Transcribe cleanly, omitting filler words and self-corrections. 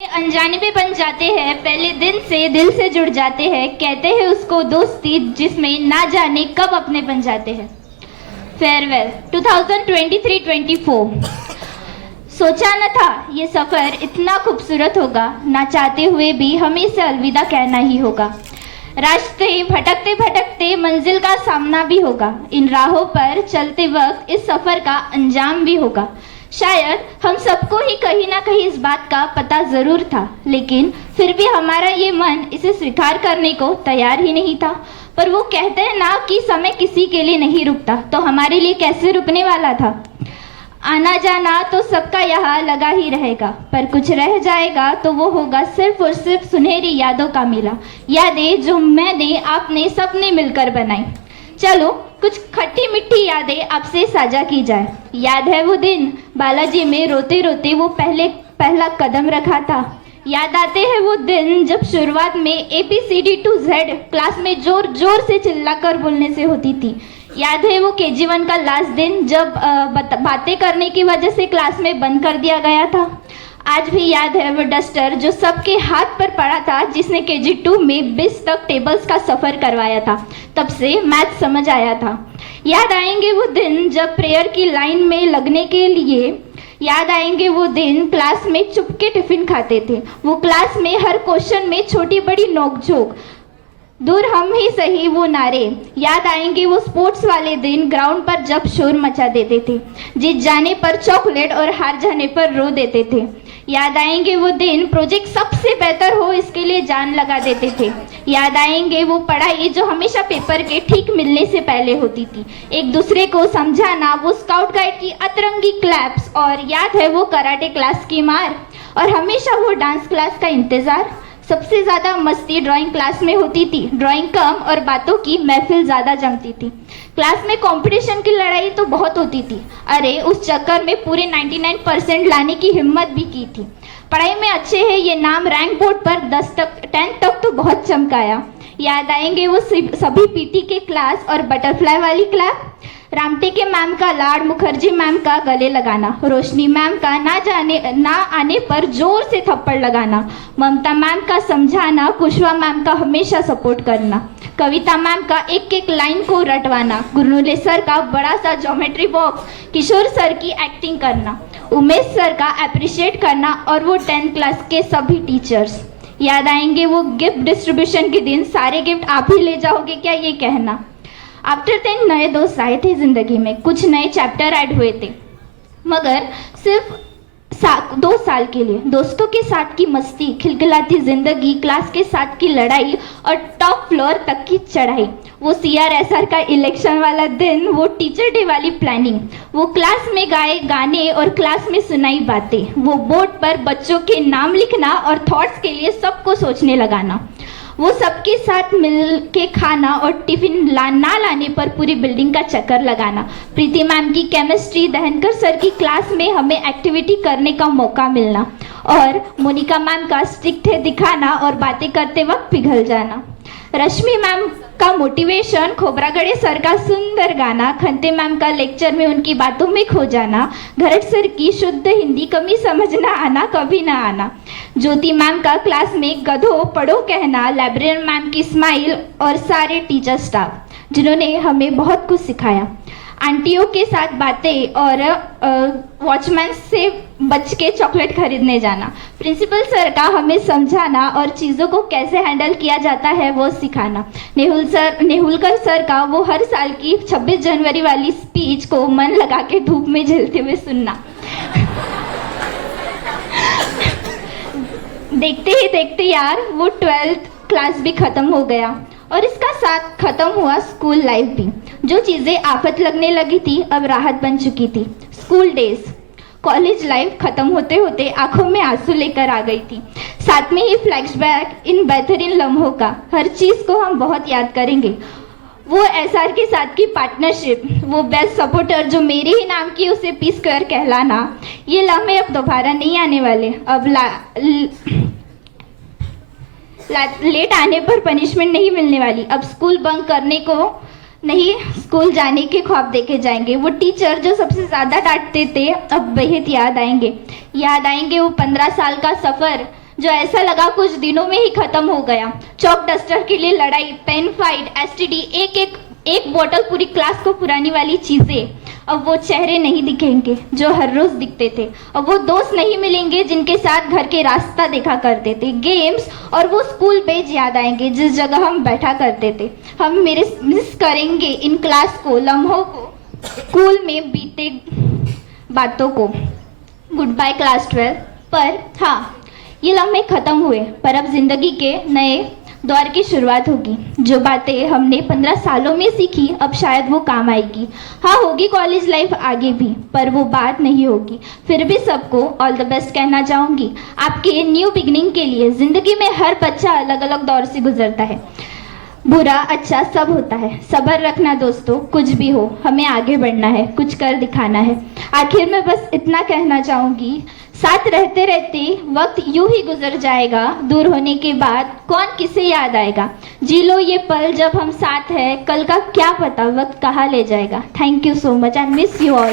अनजाने में बन जाते हैं, पहले दिन से दिल से जुड़ जाते हैं, कहते हैं उसको दोस्ती जिसमें ना जाने कब अपने बन जाते हैं। फेयरवेल 2023-24। सोचा न था ये सफ़र इतना खूबसूरत होगा, ना चाहते हुए भी हमें इसे अलविदा कहना ही होगा। रास्ते भटकते भटकते मंजिल का सामना भी होगा, इन राहों पर चलते वक्त इस सफ़र का अंजाम भी होगा। शायद हम सबको ही कहीं ना कहीं इस बात का पता ज़रूर था, लेकिन फिर भी हमारा ये मन इसे स्वीकार करने को तैयार ही नहीं था। पर वो कहते हैं ना कि समय किसी के लिए नहीं रुकता, तो हमारे लिए कैसे रुकने वाला था। आना जाना तो सबका यहाँ लगा ही रहेगा, पर कुछ रह जाएगा तो वो होगा सिर्फ और सिर्फ सुनहरी यादों का मेला। यादें जो मैंने आपने सबने मिलकर बनाई। चलो कुछ खट्टी मिट्टी यादें आपसे साझा की जाए। याद है वो दिन बालाजी में रोते रोते वो पहला कदम रखा था। याद आते हैं वो दिन जब शुरुआत में ABCD to Z क्लास में जोर जोर से चिल्लाकर बोलने से होती थी। याद है वो KG1 का लास्ट दिन जब बातें करने की वजह से क्लास में बंद कर दिया गया था। आज भी याद है वो डस्टर जो सबके हाथ पर पड़ा था, जिसने KG2 में 20 तक टेबल्स का सफ़र करवाया था। तब से मैथ समझ आया था। याद आएंगे वो दिन जब प्रेयर की लाइन में लगने के लिए, याद आएंगे वो दिन क्लास में चुपके टिफ़िन खाते थे। वो क्लास में हर क्वेश्चन में छोटी बड़ी नोकझोंक, दूर हम ही सही वो नारे। याद आएंगे वो स्पोर्ट्स वाले दिन ग्राउंड पर जब शोर मचा देते थे, जीत जाने पर चॉकलेट और हार जाने पर रो देते थे। याद आएंगे वो दिन प्रोजेक्ट सबसे बेहतर हो इसके लिए जान लगा देते थे। याद आएंगे वो पढ़ाई जो हमेशा पेपर के ठीक मिलने से पहले होती थी, एक दूसरे को समझाना, वो स्काउट गाइड की अतरंगी क्लैप्स, और याद है वो कराटे क्लास की मार, और हमेशा वो डांस क्लास का इंतज़ार। सबसे ज़्यादा मस्ती ड्राइंग क्लास में होती थी, ड्राइंग कम और बातों की महफिल ज़्यादा जमती थी। क्लास में कंपटीशन की लड़ाई तो बहुत होती थी, अरे उस चक्कर में पूरे 99% लाने की हिम्मत भी की थी। पढ़ाई में अच्छे हैं ये नाम रैंक बोर्ड पर 10 तक तो बहुत चमकाया। याद आएंगे वो सभी PT के क्लास और बटरफ्लाई वाली क्लास, रामटे के मैम का लाड, मुखर्जी मैम का गले लगाना, रोशनी मैम का ना आने पर जोर से थप्पड़ लगाना, ममता मैम का समझाना, कुशवा मैम का हमेशा सपोर्ट करना, कविता मैम का एक एक लाइन को रटवाना, गुरनुले सर का बड़ा सा ज्योमेट्री बॉक्स, किशोर सर की एक्टिंग करना, उमेश सर का अप्रिशिएट करना, और वो 10th क्लास के सभी टीचर्स। याद आएंगे वो गिफ्ट डिस्ट्रीब्यूशन के दिन, सारे गिफ्ट आप ही ले जाओगे क्या ये कहना। आफ्टर 10 नए दोस्त आए थे ज़िंदगी में, कुछ नए चैप्टर ऐड हुए थे, मगर सिर्फ 2 साल के लिए। दोस्तों के साथ की मस्ती, खिलखिलाती ज़िंदगी, क्लास के साथ की लड़ाई और टॉप फ्लोर तक की चढ़ाई, वो CRSR का इलेक्शन वाला दिन, वो टीचर डे वाली प्लानिंग, वो क्लास में गाए गाने और क्लास में सुनाई बातें, वो बोर्ड पर बच्चों के नाम लिखना और थॉट्स के लिए सबको सोचने लगाना, वो सबके साथ मिल के खाना और टिफिन ना लाने पर पूरी बिल्डिंग का चक्कर लगाना, प्रीति मैम की केमिस्ट्री, दहनकर सर की क्लास में हमें एक्टिविटी करने का मौका मिलना, और मोनिका मैम का स्ट्रिक्ट है दिखाना और बातें करते वक्त पिघल जाना, रश्मि मैम का मोटिवेशन, खोबरागड़े सर का सुंदर गाना, खंते मैम का लेक्चर में उनकी बातों में खो जाना, घरट सर की शुद्ध हिंदी कमी समझना आना कभी ना आना, ज्योति मैम का क्लास में गधो पढ़ो कहना, लाइब्रेरियन मैम की स्माइल, और सारे टीचर स्टाफ जिन्होंने हमें बहुत कुछ सिखाया, आंटियों के साथ बातें और वॉचमैन से बच के चॉकलेट खरीदने जाना, प्रिंसिपल सर का हमें समझाना और चीज़ों को कैसे हैंडल किया जाता है वो सिखाना, नेहुलकर सर का वो हर साल की 26 जनवरी वाली स्पीच को मन लगा के धूप में झेलते हुए सुनना। देखते ही देखते यार वो 12th क्लास भी ख़त्म हो गया, और इसका साथ ख़त्म हुआ स्कूल लाइफ भी। जो चीज़ें आफत लगने लगी थी अब राहत बन चुकी थी। स्कूल डेज, कॉलेज लाइफ ख़त्म होते होते आंखों में आंसू लेकर आ गई थी, साथ में ही फ्लैशबैक इन बेहतरीन लम्हों का। हर चीज़ को हम बहुत याद करेंगे। वो SR के साथ की पार्टनरशिप, वो बेस्ट सपोर्टर जो मेरे ही नाम की उसे P² कहलाना, ये लम्हे अब दोबारा नहीं आने वाले। अब लेट आने पर पनिशमेंट नहीं मिलने वाली। अब स्कूल बंक करने को नहीं, स्कूल जाने के ख्वाब देखे जाएंगे। वो टीचर जो सबसे ज़्यादा डांटते थे अब बेहद याद आएंगे। याद आएंगे वो 15 साल का सफ़र जो ऐसा लगा कुछ दिनों में ही खत्म हो गया। चौक डस्टर के लिए लड़ाई, पेन फाइट, एसटीडी, एक बोतल पूरी क्लास को पुरानी वाली चीजें। अब वो चेहरे नहीं दिखेंगे जो हर रोज दिखते थे। अब वो दोस्त नहीं मिलेंगे जिनके साथ घर के रास्ता देखा करते थे। गेम्स और वो स्कूल पेज याद आएंगे जिस जगह हम बैठा करते थे। हम मिस करेंगे इन क्लास को, लम्हों को, स्कूल में बीते बातों को। Good bye class 12। पर हाँ, ये लम्हे खत्म हुए, पर अब जिंदगी के नए दौर की शुरुआत होगी। जो बातें हमने 15 सालों में सीखी अब शायद वो काम आएगी। हाँ, होगी कॉलेज लाइफ आगे भी, पर वो बात नहीं होगी। फिर भी सबको ऑल द बेस्ट कहना चाहूँगी आपके न्यू बिगनिंग के लिए। ज़िंदगी में हर बच्चा अलग अलग दौर से गुजरता है, बुरा अच्छा सब होता है। सब्र रखना दोस्तों, कुछ भी हो हमें आगे बढ़ना है, कुछ कर दिखाना है। आखिर में बस इतना कहना चाहूँगी, साथ रहते रहते वक्त यूं ही गुजर जाएगा। दूर होने के बाद कौन किसे याद आएगा। जी लो ये पल जब हम साथ हैं, कल का क्या पता वक्त कहाँ ले जाएगा। Thank you so much and miss you all.